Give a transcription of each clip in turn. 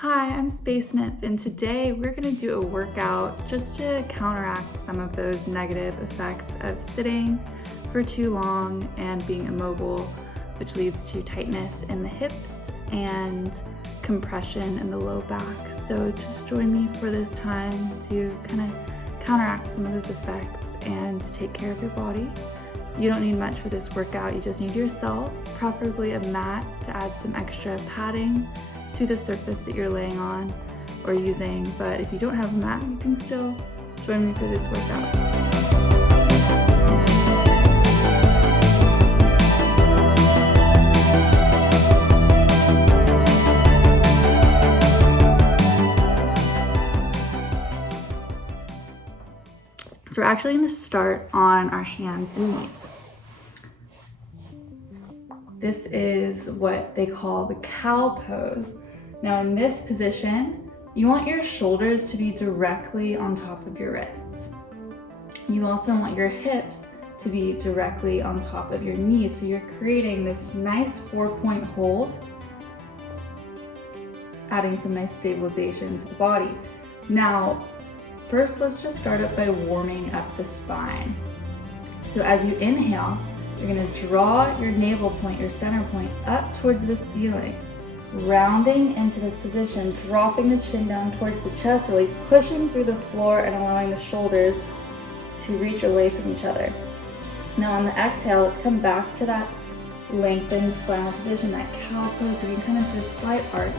Hi, I'm Spacenymph, and today we're going to do a workout just to counteract some of those negative effects of sitting for too long and being immobile, which leads to tightness in the hips and compression in the low back. So just join me for this time to kind of counteract some of those effects and to take care of your body. You don't need much for this workout, you just need yourself, preferably a mat to add some extra padding to the surface that you're laying on or using, but if you don't have a mat, you can still join me for this workout. So we're actually going to start on our hands and knees. This is what they call the cow pose. Now in this position, you want your shoulders to be directly on top of your wrists. You also want your hips to be directly on top of your knees. So you're creating this nice 4-point hold, adding some nice stabilization to the body. Now, first let's just start up by warming up the spine. So as you inhale, you're gonna draw your navel point, your center point, up towards the ceiling, rounding into this position, dropping the chin down towards the chest, really pushing through the floor and allowing the shoulders to reach away from each other. Now on the exhale, let's come back to that lengthened spinal position, that cow pose. We can come into a slight arch,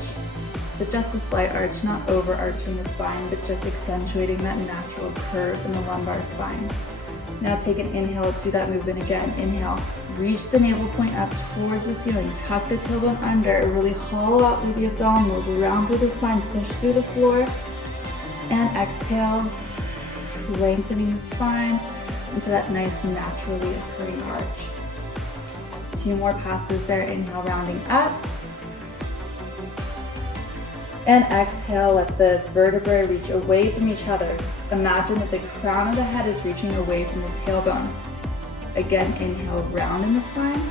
but just a slight arch, not overarching the spine, but just accentuating that natural curve in the lumbar spine. Now take an inhale, let's do that movement again. Inhale, reach the navel point up towards the ceiling, tuck the tailbone under, really hollow out through the abdominals, round through the spine, push through the floor, and exhale, lengthening the spine into that nice naturally occurring arch. 2 more passes there, inhale, rounding up, and exhale, let the vertebrae reach away from each other. Imagine that the crown of the head is reaching away from the tailbone. Again, inhale, round in the spine.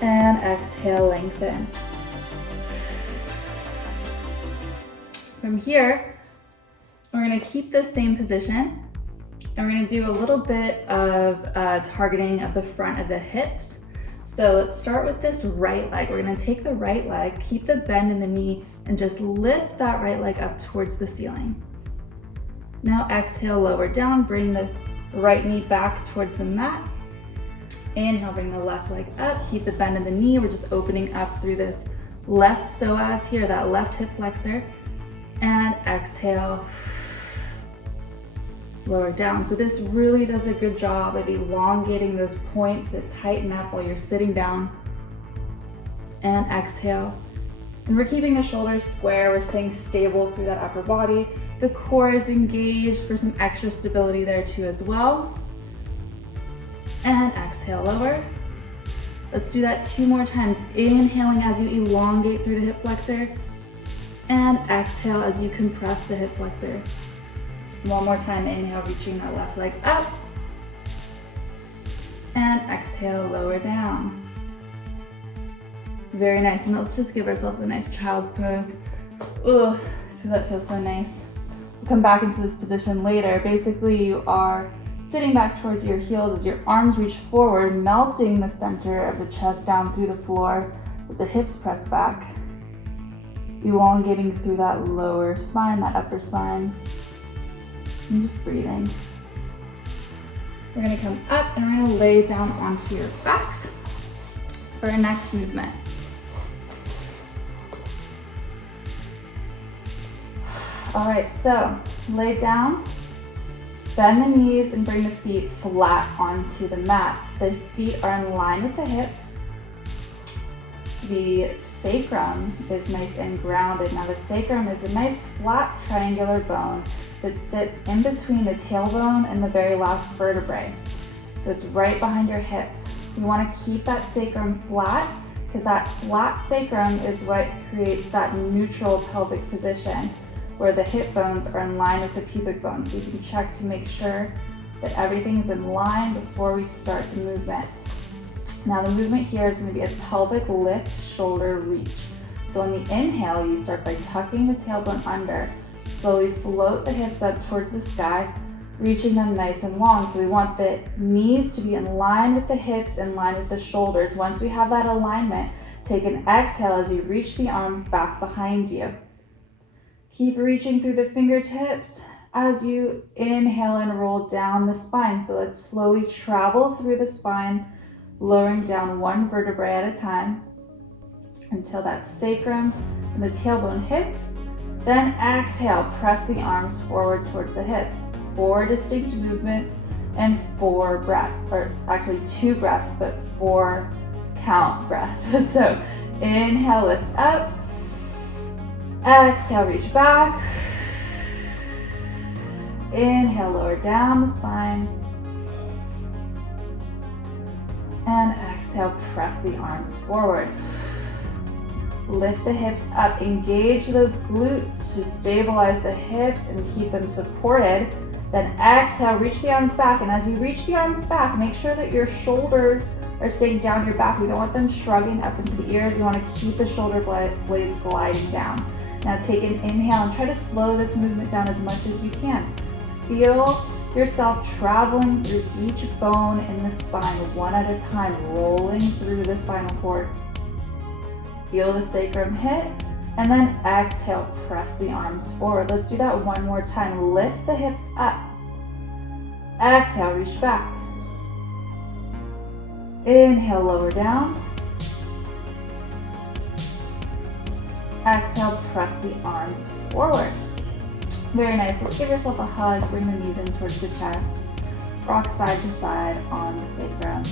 And exhale, lengthen. From here, we're gonna keep this same position, and we're gonna do a little bit of targeting of the front of the hips. So let's start with this right leg. We're gonna take the right leg, keep the bend in the knee, and just lift that right leg up towards the ceiling. Now exhale, lower down, bring the right knee back towards the mat. Inhale, bring the left leg up, keep the bend in the knee. We're just opening up through this left psoas here, that left hip flexor. And exhale, lower down. So this really does a good job of elongating those points that tighten up while you're sitting down. And exhale. And we're keeping the shoulders square. We're staying stable through that upper body. The core is engaged for some extra stability there too as well. And exhale, lower. Let's do that 2 more times. Inhaling as you elongate through the hip flexor. And exhale as you compress the hip flexor. 1 more time, inhale, reaching that left leg up. And exhale, lower down. Very nice, and let's just give ourselves a nice child's pose. Ugh, so that feels so nice. We'll come back into this position later. Basically, you are sitting back towards your heels as your arms reach forward, melting the center of the chest down through the floor as the hips press back, elongating through that lower spine, that upper spine. And just breathing. We're gonna come up and we're gonna lay down onto your backs for our next movement. All right, so lay down, bend the knees and bring the feet flat onto the mat. The feet are in line with the hips. The sacrum is nice and grounded. Now the sacrum is a nice flat triangular bone that sits in between the tailbone and the very last vertebrae. So it's right behind your hips. You want to keep that sacrum flat because that flat sacrum is what creates that neutral pelvic position where the hip bones are in line with the pubic bone. So you can check to make sure that everything's in line before we start the movement. Now the movement here is going to be a pelvic lift, shoulder reach. So on the inhale, you start by tucking the tailbone under, slowly float the hips up towards the sky, reaching them nice and long. So we want the knees to be in line with the hips, in line with the shoulders. Once we have that alignment, take an exhale as you reach the arms back behind you. Keep reaching through the fingertips as you inhale and roll down the spine. So let's slowly travel through the spine, lowering down one vertebrae at a time until that sacrum and the tailbone hits. Then exhale, press the arms forward towards the hips. 4 distinct movements and 4 breaths, or actually 2 breaths, but 4 count breaths. So inhale, lift up. Exhale, reach back. Inhale, lower down the spine. And exhale, press the arms forward. Lift the hips up, engage those glutes to stabilize the hips and keep them supported. Then exhale, reach the arms back. And as you reach the arms back, make sure that your shoulders are staying down your back. We don't want them shrugging up into the ears. We want to keep the shoulder blades gliding down. Now take an inhale and try to slow this movement down as much as you can. Feel yourself traveling through each bone in the spine, one at a time, rolling through the spinal cord. Feel the sacrum hit, and then exhale, press the arms forward. Let's do that one more time. Lift the hips up. Exhale, reach back. Inhale, lower down. Exhale, press the arms forward. Very nice. Let's give yourself a hug. Bring the knees in towards the chest. Rock side to side on the sacrum.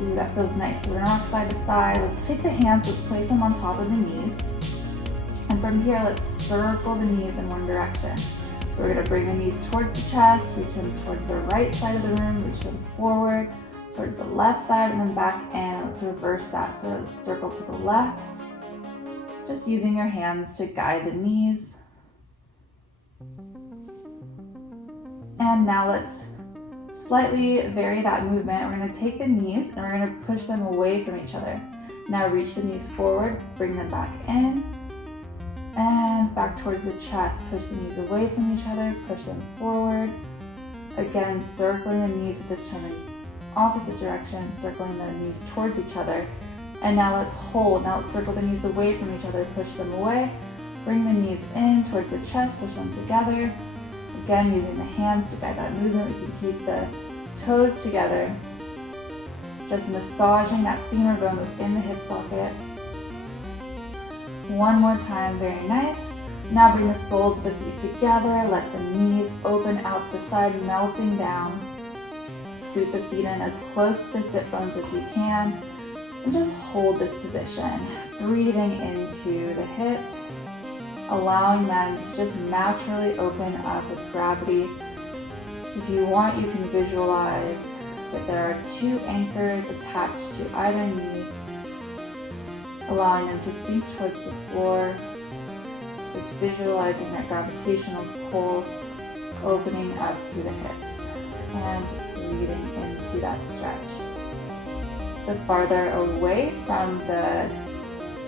Ooh, that feels nice. So we're gonna rock side to side. Let's take the hands, let's place them on top of the knees. And from here, let's circle the knees in one direction. So we're gonna bring the knees towards the chest, reach them towards the right side of the room, reach them forward, towards the left side, and then back in. Let's reverse that. So let's circle to the left. Just using your hands to guide the knees. And now let's slightly vary that movement. We're going to take the knees and we're going to push them away from each other. Now reach the knees forward, bring them back in, and back towards the chest. Push the knees away from each other, push them forward. Again, circling the knees, but this time in opposite direction, circling the knees towards each other. And now let's hold. Now let's circle the knees away from each other, push them away, bring the knees in towards the chest, push them together. Again, using the hands to guide that movement, we can keep the toes together. Just massaging that femur bone within the hip socket. One more time, very nice. Now bring the soles of the feet together, let the knees open out to the side, melting down. Scoot the feet in as close to the sit bones as you can. And just hold this position, breathing into the hips, allowing them to just naturally open up with gravity. If you want, you can visualize that there are 2 anchors attached to either knee, allowing them to sink towards the floor, just visualizing that gravitational pull opening up through the hips, and just breathing into that stretch. The farther away from the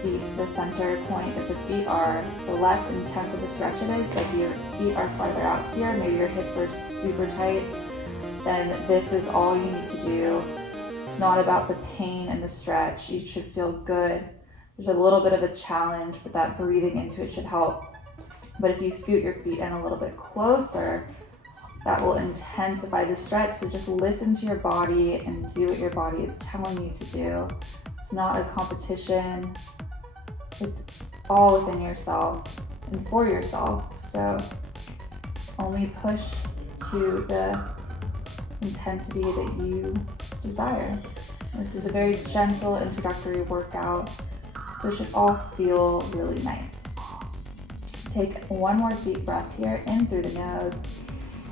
seat, the center point that the feet are, the less intense of a stretch it is. So if your feet are farther out here, maybe your hips are super tight, then this is all you need to do. It's not about the pain and the stretch. You should feel good. There's a little bit of a challenge, but that breathing into it should help. But if you scoot your feet in a little bit closer, that will intensify the stretch. So just listen to your body and do what your body is telling you to do. It's not a competition. It's all within yourself and for yourself. So only push to the intensity that you desire. This is a very gentle introductory workout, so it should all feel really nice. Take one more deep breath here, in through the nose.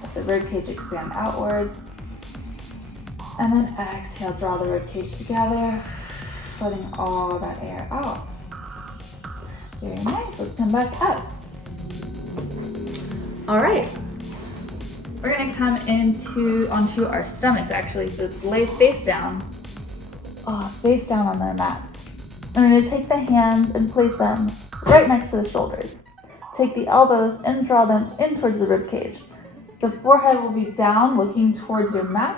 Let the ribcage expand outwards. And then exhale, draw the ribcage together, letting all that air out. Very nice, let's come back up. All right, We're gonna come onto our stomachs actually, so it's lay face down on their mats. And we're gonna take the hands and place them right next to the shoulders. Take the elbows and draw them in towards the rib cage. The forehead will be down, looking towards your mat.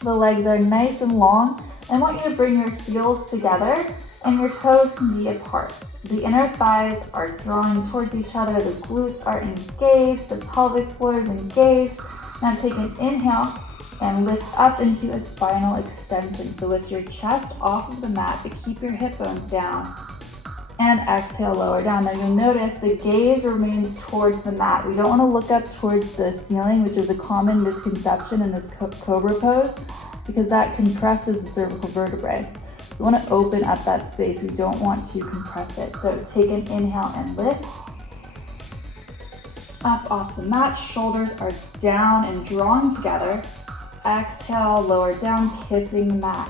The legs are nice and long. I want you to bring your heels together and your toes can be apart. The inner thighs are drawing towards each other, the glutes are engaged, the pelvic floor is engaged. Now take an inhale and lift up into a spinal extension. So lift your chest off of the mat, but keep your hip bones down. And exhale, lower down. Now you'll notice the gaze remains towards the mat. We don't want to look up towards the ceiling, which is a common misconception in this Cobra Pose, because that compresses the cervical vertebrae. We want to open up that space. We don't want to compress it. So take an inhale and lift. Up off the mat, shoulders are down and drawn together. Exhale, lower down, kissing the mat.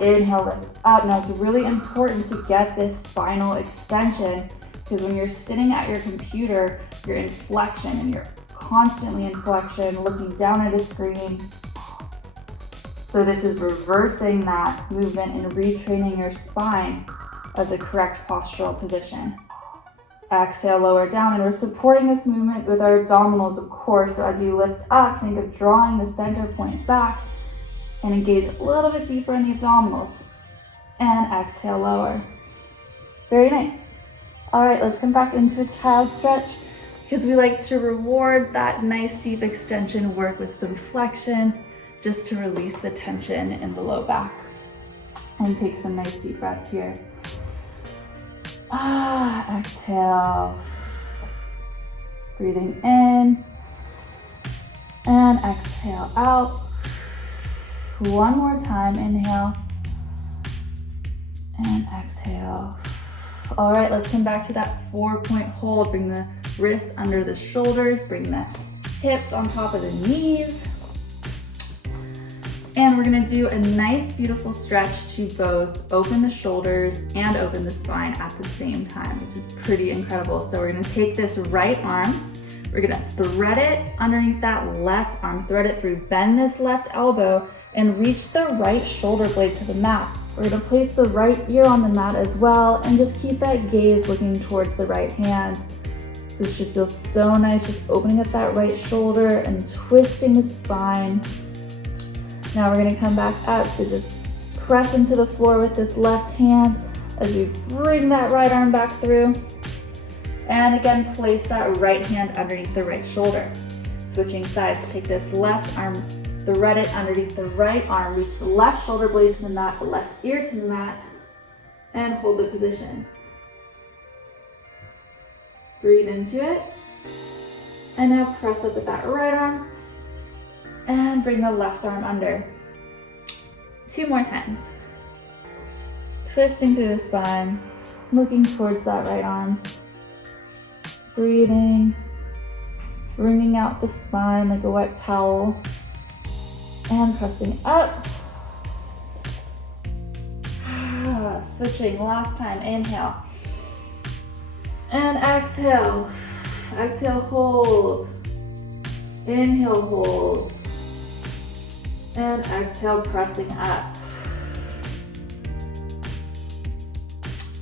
Inhale, lift up. Now it's really important to get this spinal extension because when you're sitting at your computer, you're in flexion and you're constantly in flexion, looking down at a screen. So this is reversing that movement and retraining your spine of the correct postural position. Exhale, lower down, and we're supporting this movement with our abdominals, of course. So as you lift up, think of drawing the center point back and engage a little bit deeper in the abdominals. And exhale, lower. Very nice. All right, let's come back into a child stretch because we like to reward that nice deep extension work with some flexion just to release the tension in the low back. And take some nice deep breaths here. Exhale. Breathing in and exhale out. One more time, inhale and exhale. All right, let's come back to that 4-point hold. Bring the wrists under the shoulders, bring the hips on top of the knees. And we're gonna do a nice, beautiful stretch to both open the shoulders and open the spine at the same time, which is pretty incredible. So we're gonna take this right arm, we're gonna thread it underneath that left arm, thread it through, bend this left elbow, and reach the right shoulder blade to the mat. We're gonna place the right ear on the mat as well, and just keep that gaze looking towards the right hand. So this should feel so nice, just opening up that right shoulder and twisting the spine. Now we're gonna come back up, so just press into the floor with this left hand as we bring that right arm back through. And again, place that right hand underneath the right shoulder. Switching sides, take this left arm, thread it underneath the right arm, reach the left shoulder blade to the mat, the left ear to the mat, and hold the position. Breathe into it. And now press up with that right arm. And bring the left arm under. 2 more times. Twisting through the spine, looking towards that right arm. Breathing, wringing out the spine like a wet towel. And pressing up. Switching, last time, inhale. And exhale. Exhale, hold. Inhale, hold. And exhale, pressing up.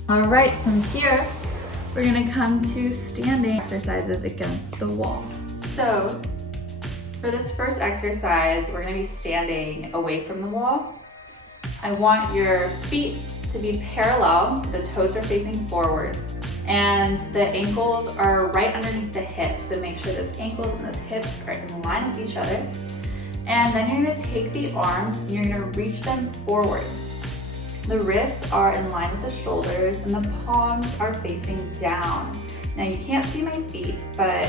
All right, from here, we're gonna come to standing exercises against the wall. So for this first exercise, we're gonna be standing away from the wall. I want your feet to be parallel, so the toes are facing forward, and the ankles are right underneath the hips. So make sure those ankles and those hips are in line with each other. And then you're gonna take the arms and you're gonna reach them forward. The wrists are in line with the shoulders and the palms are facing down. Now you can't see my feet, but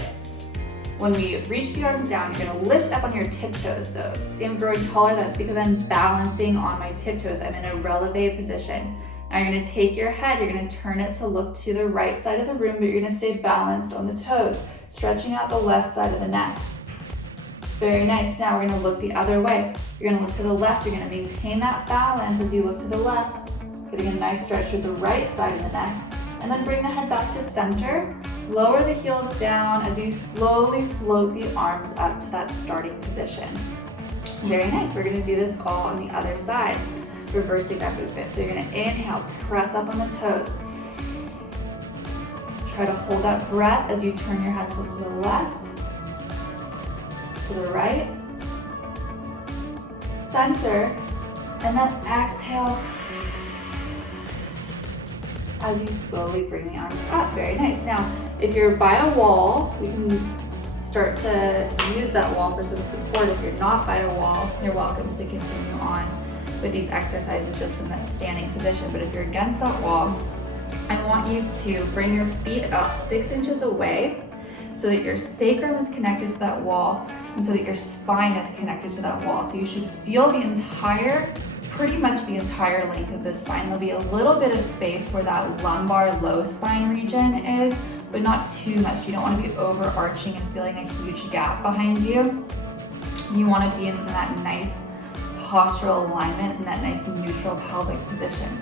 when we reach the arms down, you're gonna lift up on your tiptoes. So see I'm growing taller, that's because I'm balancing on my tiptoes. I'm in a releve position. Now you're gonna take your head, you're gonna turn it to look to the right side of the room, but you're gonna stay balanced on the toes, stretching out the left side of the neck. Very nice. Now we're gonna look the other way. You're gonna look to the left. You're gonna maintain that balance as you look to the left, getting a nice stretch with the right side of the neck, and then bring the head back to center Lower the heels down as you slowly float the arms up to that starting position. Very nice. We're going to do this all on the other side, reversing that movement. So you're going to inhale, press up on the toes. Try to hold that breath as you turn your head to the left, to the right, center, and then exhale as you slowly bring the arms up. Very nice. Now, if you're by a wall, we can start to use that wall for some support. If you're not by a wall, you're welcome to continue on with these exercises just from that standing position. But if you're against that wall, I want you to bring your feet about 6 inches away so that your sacrum is connected to that wall and so that your spine is connected to that wall. So you should feel pretty much the entire length of the spine. There'll be a little bit of space where that lumbar low spine region is, but not too much. You don't want to be overarching and feeling a huge gap behind you. You want to be in that nice postural alignment and that nice neutral pelvic position.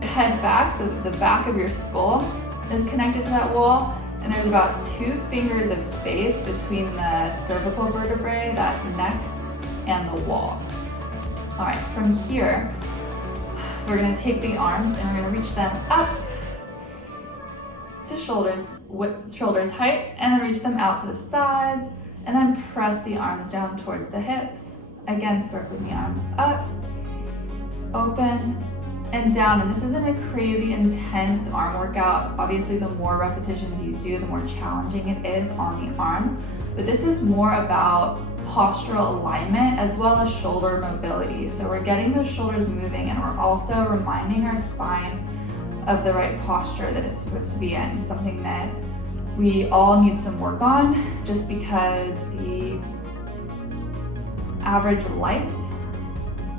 Head back so that the back of your skull is connected to that wall, and there's about 2 fingers of space between the cervical vertebrae, that neck, and the wall. All right, from here, we're gonna take the arms and we're gonna reach them up to shoulders height, and then reach them out to the sides, and then press the arms down towards the hips. Again, circling the arms up, open, and down. And this isn't a crazy intense arm workout. Obviously, the more repetitions you do, the more challenging it is on the arms. But this is more about postural alignment as well as shoulder mobility. So we're getting those shoulders moving, and we're also reminding our spine of the right posture that it's supposed to be in, something that we all need some work on, just because the average life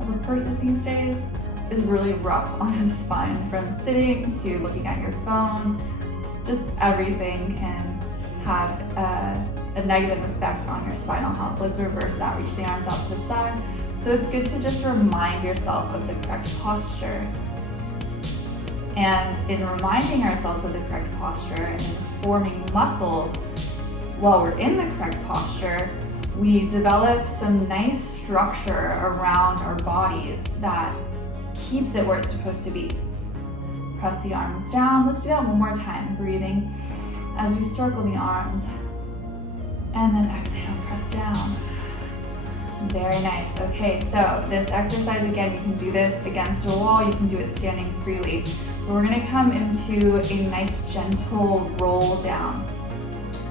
of a person these days is really rough on the spine, from sitting to looking at your phone. Just everything can have a negative effect on your spinal health. Let's reverse that. Reach the arms out to the side. So it's good to just remind yourself of the correct posture. And in reminding ourselves of the correct posture and in forming muscles while we're in the correct posture, we develop some nice structure around our bodies that keeps it where it's supposed to be. Press the arms down. Let's do that one more time, breathing as we circle the arms. And then exhale, press down. Very nice. Okay, so this exercise, again, you can do this against a wall, you can do it standing freely. But we're gonna come into a nice gentle roll down.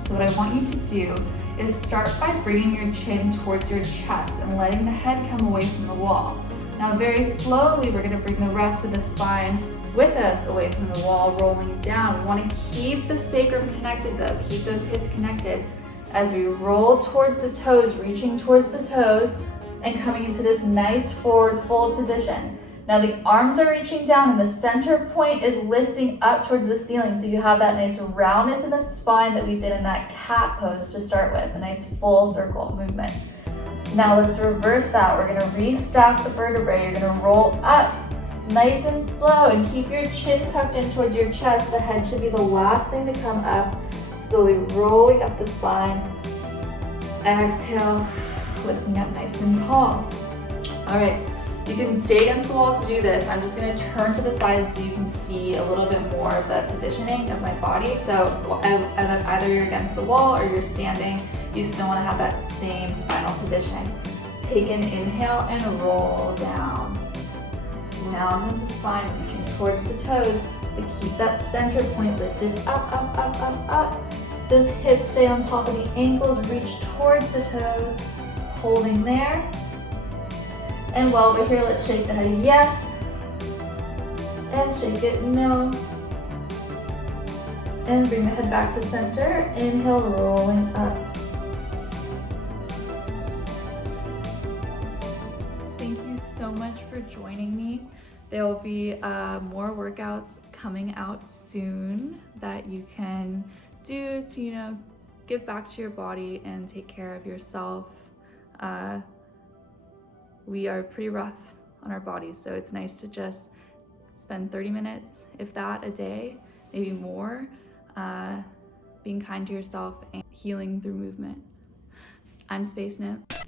So what I want you to do is start by bringing your chin towards your chest and letting the head come away from the wall. Now very slowly, we're gonna bring the rest of the spine with us away from the wall, rolling down. We wanna keep the sacrum connected though, keep those hips connected as we roll towards the toes, reaching towards the toes and coming into this nice forward fold position. Now the arms are reaching down and the center point is lifting up towards the ceiling, so you have that nice roundness in the spine that we did in that cat pose to start with, a nice full circle movement. Now let's reverse that. We're gonna restack the vertebrae. You're gonna roll up nice and slow and keep your chin tucked in towards your chest. The head should be the last thing to come up. Slowly rolling up the spine. Exhale, lifting up nice and tall. All right, you can stay against the wall to do this. I'm just gonna turn to the side so you can see a little bit more of the positioning of my body. So either you're against the wall or you're standing, you still wanna have that same spinal position. Take an inhale and roll down. Round the spine, reaching towards the toes, but keep that center point lifted up, up, up, up, up. Those hips stay on top of the ankles, reach towards the toes, holding there. And while we're here, let's shake the head yes, and shake it no. And bring the head back to center, inhale, rolling up. Thank you so much for joining me. There will be more workouts coming out soon that you can do to, give back to your body and take care of yourself. We are pretty rough on our bodies, so it's nice to just spend 30 minutes, if that, a day, maybe more, being kind to yourself, and healing through movement. I'm Spacenymph.